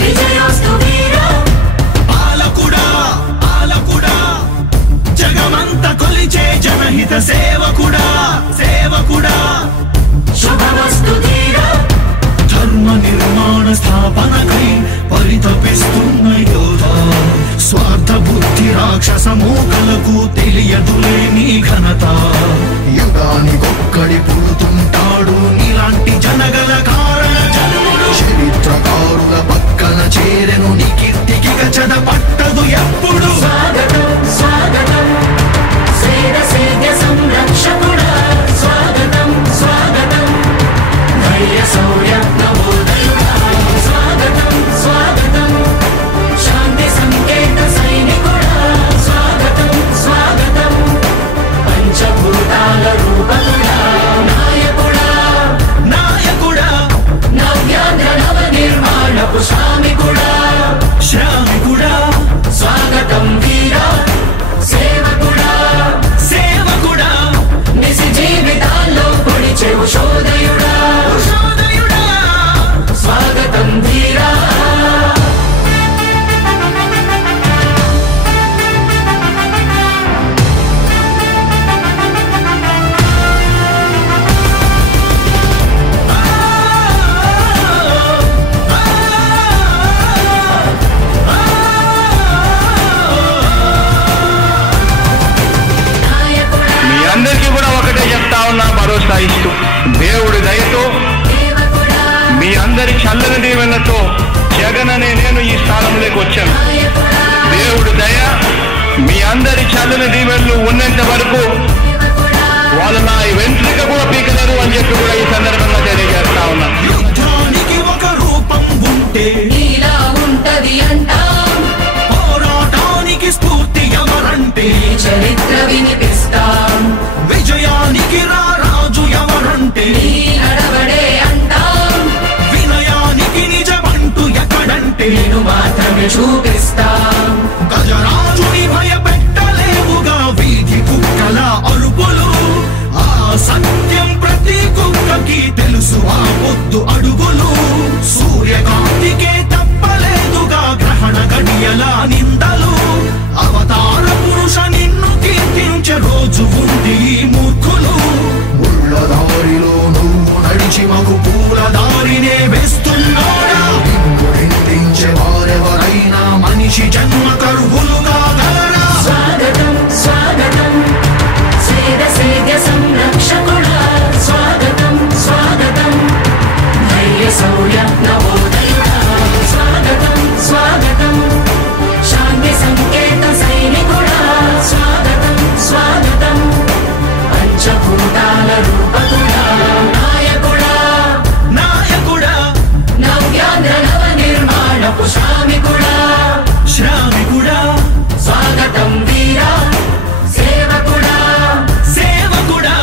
విజయోస్తు వీర పాలకుడా జగమంత కొలిచే జనహిత సేవకుడా శుభమస్తు ధీర ధర్మ నిర్మాణ స్థాపనకై పరితపిస్తున్న యోధ స్వార్థ బుద్ధి రాక్షస మూకలకు తెలియదులే నీ ఘనత యుగానికొక్కడి పుడుతుంటాడు నీలాంటి జనగల కారణ జన్ముడు చరిత్రకారుల పక్కన చేరెను నీ కీర్తికి గచద పట్టదు ఎప్పుడు స్వాగతం స్వాగతం సేద సేద్య సంరక్షకుడా స్వాగతం స్వాగతం ధైర్య శౌర్య నవోదయుడా స్వాగతం స్వాగతం శాంతి సంకేత సైనికుడా స్వాగతం స్వాగతం పంచభూత దీవెనలతో జగన్ అనే నేను ఈ స్థానంలోకి వచ్చాను. దేవుడు దయ మీ అందరి చల్లని దీవెనలు ఉన్నంత వరకు వాళ్ళు నా వెంట్రుక కూడా పీకలేరు అని చెప్పి కూడా ఈ సందర్భంగా తెలియజేస్తా ఉన్నా. యుద్ధానికి ఒక రూపం ఉంటే నీలా ఉంటది అంటాం, పోరాటానికి స్ఫూర్తి ఎవరంటే చరిత్ర వినిపిస్తాం, విజయానికి రారాజు ఎవరంటే నీ నడవడే అంటాం, వినయానికి నిజమంటూ ఎక్కడంటే నేను మాత్రమే చూపిస్తాం. గజరాజుని భయపెట్టలేవుగా వీధి కుక్కల అరుపులు, ఆ సత్యం ప్రతి కుక్కకి తెలుసు ఆ పొద్దు అడుగులు, సూర్యకాంతికే తప్పలేదుగా గ్రహణ గడియల నిందలు, అవతార పురుష నిన్ను కీర్తించే రోజు ఉంది ఈ మూర్ఖులు, ముళ్ళ దారిలో నువ్వు నడిచి మగు పూల దారినే వేస్తున్నాడా, నిన్ను నిందించే వారెవరైనా మనిషి జన్మ కరువులుగా గలరా. స్వాగతం స్వాగతం సేద సంరక్షకుడా, స్వాగతం స్వాగతం ధైర్య శౌర్య నవోదయుడా, స్వాగతం స్వాగతం శాంతి సంకేత సైనికుడా, స్వాగతం స్వాగతం పంచభూతాల రూపకుడా, నాయకుడా నాయకుడా నవ్యాంధ్ర నవ నిర్మాణపు శ్రామికుడా, శ్రామికుడా స్వాగతం వీరా సేవకుడా, సేవకుడా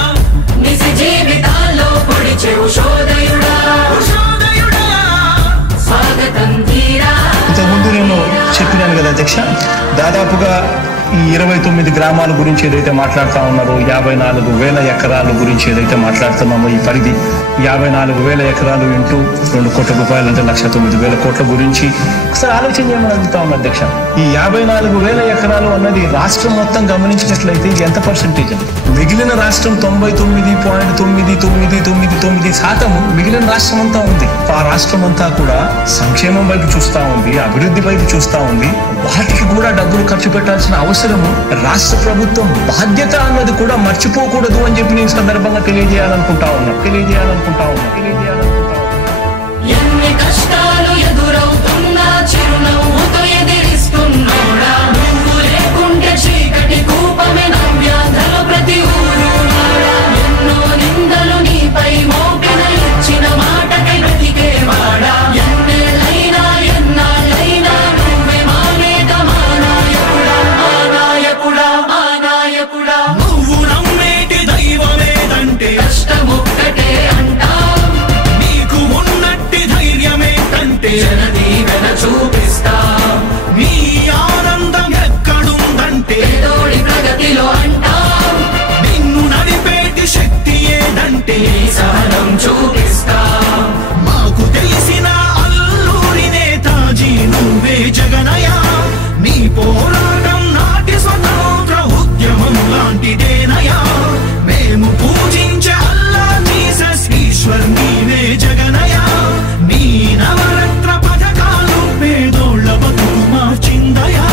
నిజ జీవితాల్లో పొడిచే ఉషోదయుడా, ఉషోదయుడా స్వాగతం వీరా. ఇంతకుముందు నేను చెప్పినాను కదా అధ్యక్ష, దాదాపుగా ఈ 29 గ్రామాల గురించి ఏదైతే మాట్లాడుతూ ఉన్నారో 54,000 ఎకరాల గురించి ఏదైతే మాట్లాడుతున్నామో ఈ పరిధి 54,000 ఎకరాలు ఇంటూ 2 కోట్ల రూపాయలు అంటే 1,09,000 కోట్ల గురించి ఒకసారి ఆలోచన చేయమని అడుగుతా ఉన్నా అధ్యక్ష. ఈ 54,000 ఎకరాలు అన్నది రాష్ట్రం మొత్తం గమనించినట్లయితే ఇది ఎంత పర్సెంటేజ్ అండి? మిగిలిన రాష్ట్రం 99.999% మిగిలిన రాష్ట్రం అంతా ఉంది. ఆ రాష్ట్రం అంతా కూడా సంక్షేమం వైపు చూస్తా ఉంది, అభివృద్ధి వైపు చూస్తా ఉంది. వాటికి కూడా డబ్బులు ఖర్చు పెట్టాల్సిన అవసరము రాష్ట్ర ప్రభుత్వం బాధ్యత అన్నది కూడా మర్చిపోకూడదు అని చెప్పి నేను సందర్భంగా తెలియజేయాలనుకుంటా ఉన్నా. ఎన్ని కష్టాలు ఎదురవుతున్నా చిరునవ్వుతో ఎదిరిస్తున్నోడా, నువ్వు లేకుంటే చీకటి కూపమే నవ్యాంధ్రలో ప్రతి ఊరు వాడా, ఎన్నో నిందలు నీపై మోపిన ఇచ్చిన మాటకై బ్రతికేవాడా, ఎన్నేళ్ళైనా ఎన్నాళ్ళైనా నువ్వే మా నేత మా నాయకుడా, మా నాయకుడా, మా నాయకుడా. నువ్వు నమ్మేటి దైవమేదంటే కష్టమొక్కటే అంటాం, నీకు ఉన్నట్టి ధైర్యమేంటంటే జనదీవెన చూపిస్తాం, నీ ఆనందం ఎక్కడుందంటే పేదోడి ప్రగతిలో అంటాం, నిన్ను నడిపేటి శక్తి ఏదంటే నీ సహనం చూపిస్తాం. మాకు తెలిసిన అల్లూరి నేతాజీ నువ్వే జగనయ, నీ పోరాటం నాటి స్వతంత్ర ఉద్యమం లాంటిదేనయా, మేము పూజించే అల్లా జీసస్ ఈశ్వర్ నీవే జగనయ, నీ నవరత్న పథకాలు పేదోళ్ళ బతుకు మార్చిందయా,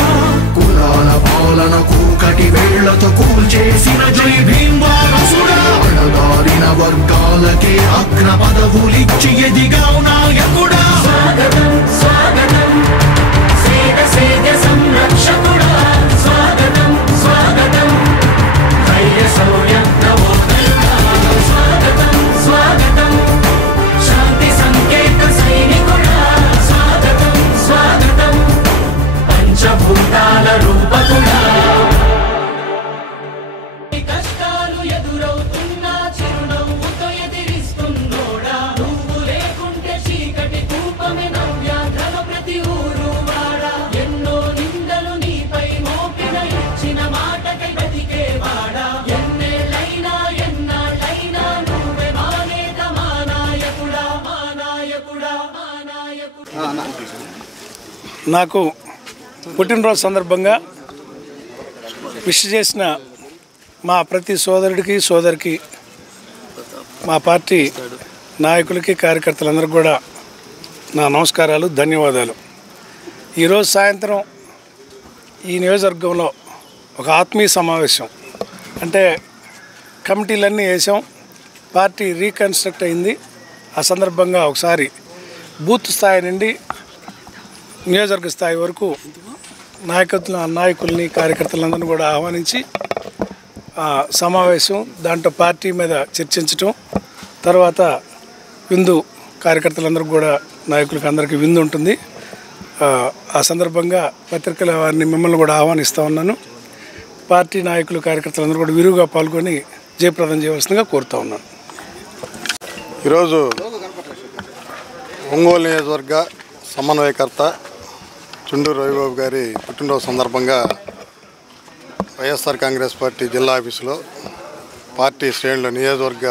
కులాల పాలన కూకటి వేళ్లతో కూల్చేసిన జై భీమ్ వారసుడా, అణగారిన వర్గాలకే అగ్ర పదవులిచ్చి ఎదిగావు నాయకుడా. స్వాగతం స్వాగతం సేద సంరక్షకుడా, స్వాగతం స్వాగతం ధైర్య శౌర్య నవోదయుడా, స్వాగతం స్వాగతం శాంతి సంకేత సైనికుడా, స్వాగతం స్వాగతం పంచభూతాల రూపకుడా. కష్టాలు ఎదురవుతున్నా చిరునవ్వుతో ఎదిరిస్తున్నోడా, నువ్వు లేకుంటే చీకటి కూపమే నవ్యాంధ్రలో ప్రతి ఊరు వాడా, ఎన్నో నిందలు నీపై మోపిన ఇచ్చిన మాటకై బ్రతికేవాడా, ఎన్నేళ్ళైనా ఎన్నాళ్ళైనా నువ్వే మా నేత మా నాయకుడా, మా నాయకుడా, మా నాయకుడా. నాకు పుట్టినరోజు సందర్భంగా విష్ చేసిన మా ప్రతి సోదరుడికి సోదరికి, మా పార్టీ నాయకులకి కార్యకర్తలందరికీ కూడా నా నమస్కారాలు, ధన్యవాదాలు. ఈరోజు సాయంత్రం ఈ నియోజకవర్గంలో ఒక ఆత్మీయ సమావేశం, అంటే కమిటీలన్నీ వేసాం, పార్టీ రీకన్స్ట్రక్ట్ అయింది. ఆ సందర్భంగా ఒకసారి బూత్ స్థాయి నుండి నియోజకవర్గ స్థాయి వరకు నాయకుల్ని కార్యకర్తలందరినీ కూడా ఆహ్వానించి సమావేశం, దాంట్లో పార్టీ మీద చర్చించటం, తర్వాత విందు కార్యకర్తలందరూ కూడా నాయకులకి అందరికీ విందు ఉంటుంది. ఆ సందర్భంగా పత్రికల వారిని మిమ్మల్ని కూడా ఆహ్వానిస్తూ ఉన్నాను. పార్టీ నాయకులు కార్యకర్తలందరూ కూడా విరివిగా పాల్గొని జయప్రదం చేయవలసిందిగా కోరుతూ ఉన్నాను. ఈరోజు ఒంగోలు నియోజకవర్గ సమన్వయకర్త చుండూరు రవిబాబు గారి పుట్టినరోజు సందర్భంగా వైఎస్ఆర్ కాంగ్రెస్ పార్టీ జిల్లా ఆఫీసులో పార్టీ శ్రేణులు, నియోజకవర్గ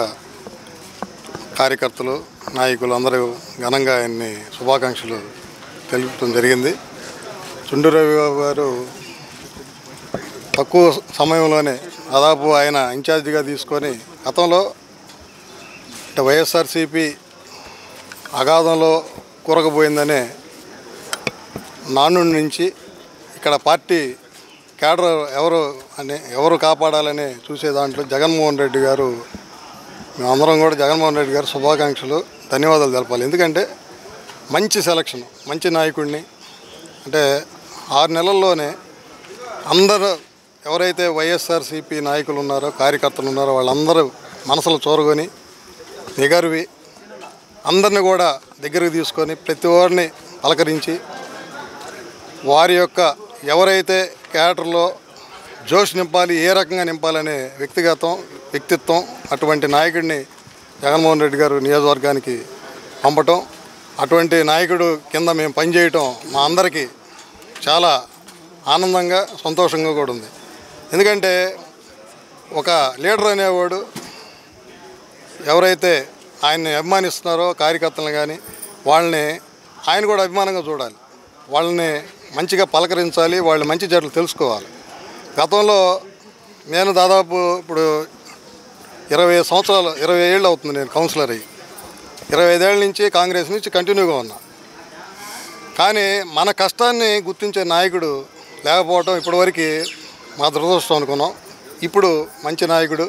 కార్యకర్తలు, నాయకులు అందరూ ఘనంగా ఆయన్ని శుభాకాంక్షలు తెలుపడం జరిగింది. చుండూరు రవిబాబు గారు తక్కువ సమయంలోనే దాదాపు ఆయన ఇన్ఛార్జిగా తీసుకొని గతంలో వైఎస్ఆర్సీపీ అగాధంలో కూరకపోయిందనే నానుడి నుంచి ఇక్కడ పార్టీ కేడర్ ఎవరు కాపాడాలని చూసే దాంట్లో జగన్మోహన్ రెడ్డి గారు, మేమందరం కూడా జగన్మోహన్ రెడ్డి గారు శుభాకాంక్షలు, ధన్యవాదాలు తెలపాలి. ఎందుకంటే మంచి సెలక్షన్, మంచి నాయకుడిని, అంటే 6 నెలల్లోనే అందరూ ఎవరైతే వైఎస్ఆర్సీపీ నాయకులు ఉన్నారో, కార్యకర్తలు ఉన్నారో వాళ్ళందరూ మనసులు చూరగొని నిగర్వి అందరిని కూడా దగ్గరికి తీసుకొని ప్రతి వారిని పలకరించి వారి యొక్క ఎవరైతే క్యాడర్లో జోష్ నింపాలి, ఏ రకంగా నింపాలనే వ్యక్తిత్వం అటువంటి నాయకుడిని జగన్మోహన్ రెడ్డి గారు నియోజకవర్గానికి పంపటం, అటువంటి నాయకుడు కింద మేము పనిచేయటం మా అందరికీ చాలా ఆనందంగా, సంతోషంగా కూడా ఉంది. ఎందుకంటే ఒక లీడర్ అనేవాడు ఎవరైతే ఆయన్ని అభిమానిస్తున్నారో కార్యకర్తలను కానీ వాళ్ళని ఆయన కూడా అభిమానంగా చూడాలి, వాళ్ళని మంచిగా పలకరించాలి, వాళ్ళ మంచి చెడ్డలు తెలుసుకోవాలి. గతంలో నేను దాదాపు ఇప్పుడు 20 ఏళ్ళు అవుతుంది నేను కౌన్సిలర్ అయ్యి. 25 ఏళ్ళ నుంచి కాంగ్రెస్ నుంచి కంటిన్యూగా ఉన్నా. కానీ మన కష్టాన్ని గుర్తించే నాయకుడు లేకపోవడం ఇప్పటివరకు మా దురదృష్టం అనుకున్నాం. ఇప్పుడు మంచి నాయకుడు,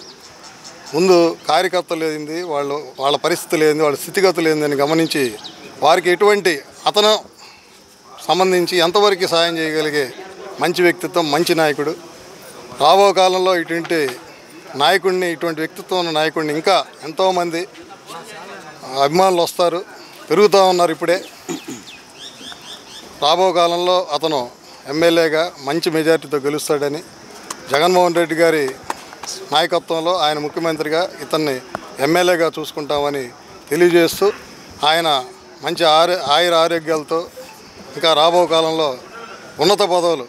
ముందు కార్యకర్తలు ఏంది, వాళ్ళ పరిస్థితులు ఏంది, వాళ్ళ స్థితిగతులు ఏందని గమనించి వారికి ఎటువంటి అతను సంబంధించి ఎంతవరకు సాయం చేయగలిగే మంచి వ్యక్తిత్వం, మంచి నాయకుడు. రాబో కాలంలో ఇటువంటి నాయకుడిని, ఇటువంటి వ్యక్తిత్వం ఉన్న నాయకుడిని ఇంకా ఎంతోమంది అభిమానులు వస్తారు, పెరుగుతూ ఉన్నారు. ఇప్పుడే రాబో కాలంలో అతను ఎమ్మెల్యేగా మంచి మెజార్టీతో గెలుస్తాడని, జగన్మోహన్ రెడ్డి గారి నాయకత్వంలో ఆయన ముఖ్యమంత్రిగా ఇతన్ని ఎమ్మెల్యేగా చూసుకుంటామని తెలియజేస్తూ ఆయన మంచి ఆయుర ఆరోగ్యాలతో ఇంకా రాబో కాలంలో ఉన్నత పదవులు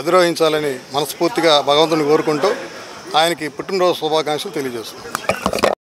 అధిరోహించాలని మనస్ఫూర్తిగా భగవంతుని కోరుకుంటూ ఆయనకి పుట్టినరోజు శుభాకాంక్షలు తెలియజేస్తున్నాను.